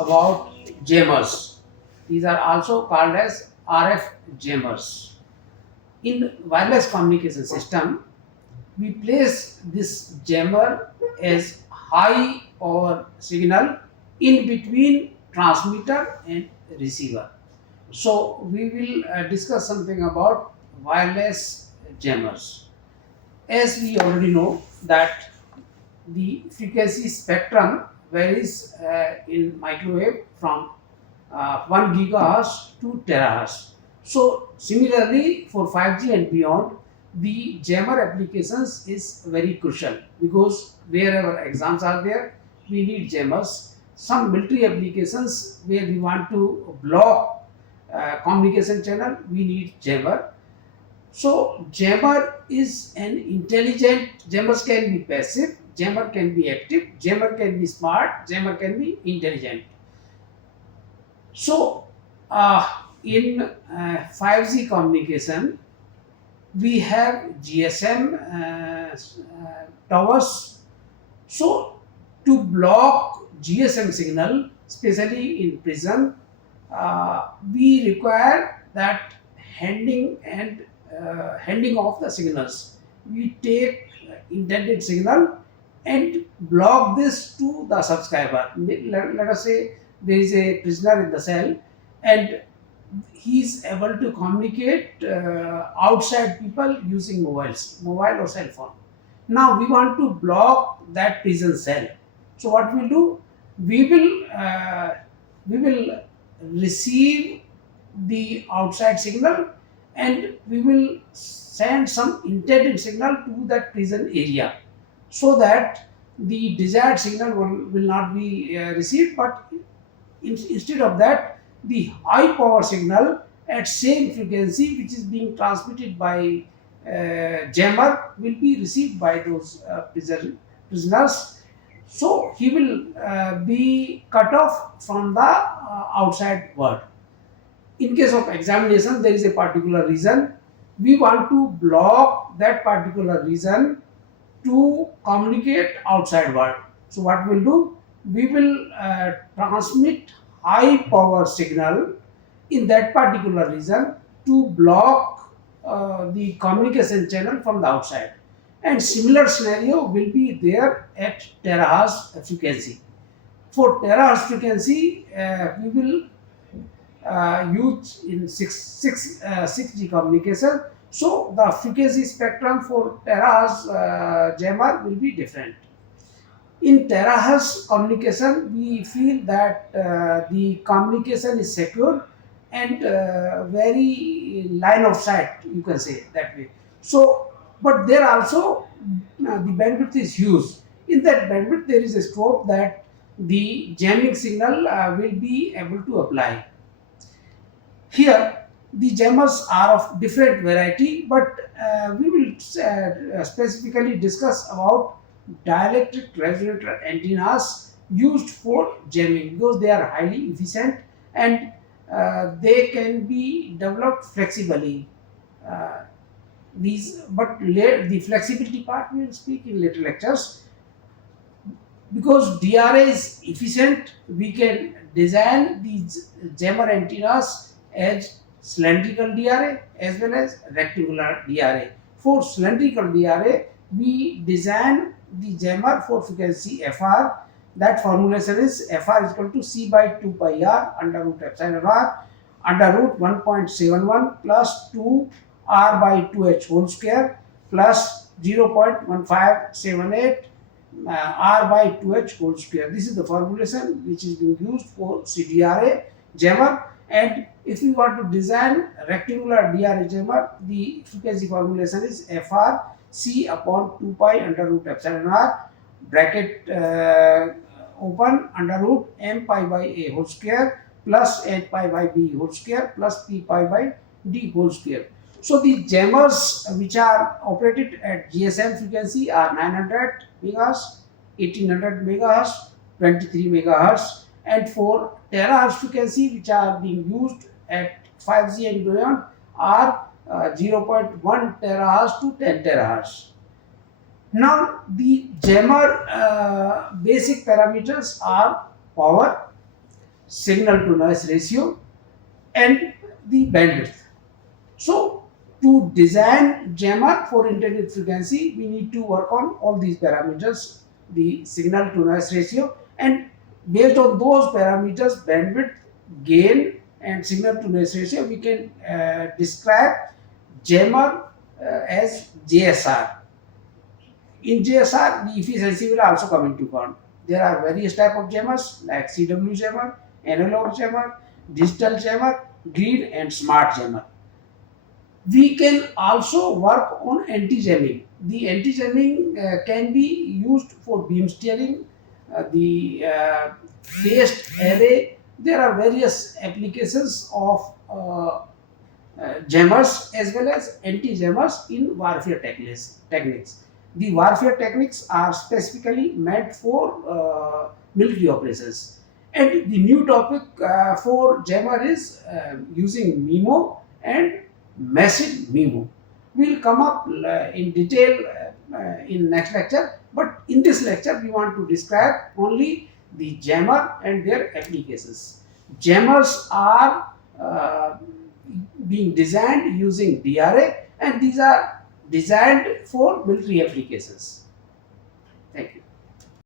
about jammers. These are also called as RF jammers. In wireless communication system, we place this jammer as high power signal in between transmitter and receiver. So we will discuss something about wireless jammers. As we already know that the frequency spectrum varies in microwave from 1 gigahertz to terahertz. So similarly for 5G and beyond, the jammer applications is very crucial because wherever exams are there, we need jammers. Some military applications where we want to block communication channel, we need jammer. So jammer is an intelligent, jammers can be passive, jammer can be active, jammer can be smart, jammer can be intelligent. So in 5G communication, we have GSM towers. So to block GSM signal, especially in prison, we require that handing off the signals. We take intended signal and block this to the subscriber. Let us say there is a prisoner in the cell and he is able to communicate outside people using mobile or cell phone. Now we want to block that prison cell. So what we'll do, we will receive the outside signal and we will send some intended signal to that prison area so that the desired signal will not be received, but instead of that the high power signal at same frequency which is being transmitted by jammer will be received by those prisoners. So he will be cut off from the outside world. In case of examination, there is a particular region. We want to block that particular region to communicate outside world. So what we'll do, we will transmit high power signal in that particular region to block the communication channel from the outside. And similar scenario will be there at terahertz frequency. For terahertz frequency, we will use in 6G communication. So the frequency spectrum for terahertz jammer will be different. In terahertz communication, we feel that the communication is secure and very line of sight, you can say that way. So, but there also the bandwidth is huge. In that bandwidth, there is a scope that the jamming signal will be able to apply. Here, the jammers are of different variety, but we will specifically discuss about dielectric resonator antennas used for jamming because they are highly efficient and they can be developed flexibly. The flexibility part we will speak in later lectures. Because DRA is efficient, we can design these jammer antennas as cylindrical DRA as well as rectangular DRA. For cylindrical DRA, we design the jammer for frequency FR. That formulation is FR is equal to C by 2 pi R under root epsilon R under root 1.71 plus 2 R by 2H whole square plus 0.1578 R by 2H whole square. This is the formulation which is being used for CDRA jammer. And if we want to design rectangular DRA jammer, the frequency formulation is FR C upon 2 pi under root epsilon R bracket open under root m pi by a whole square plus 8 pi by b whole square plus p pi by d whole square. So the jammers which are operated at GSM frequency are 900 megahertz, 1800 megahertz, 23 megahertz, and for terahertz frequency which are being used at 5G and beyond are 0.1 terahertz to 10 terahertz. Now the jammer basic parameters are power, signal to noise ratio, and the bandwidth. So to design jammer for intended frequency, we need to work on all these parameters, the signal to noise ratio, and based on those parameters, bandwidth, gain, and signal to noise ratio, we can describe jammer as JSR. In JSR, the efficiency will also come into account. There are various type of jammers like CW jammer, analog jammer, digital jammer, grid, and smart jammer. We can also work on anti-jamming. The anti-jamming can be used for beam steering, the phased array. There are various applications of jammers as well as anti-jammers in warfare techniques. The warfare techniques are specifically meant for military operations. And the new topic for jammer is using MIMO and massive MIMO. We'll come up in detail in next lecture, but in this lecture we want to describe only the jammer and their applications. Jammers are being designed using DRA, and these are designed for military applications. Thank you.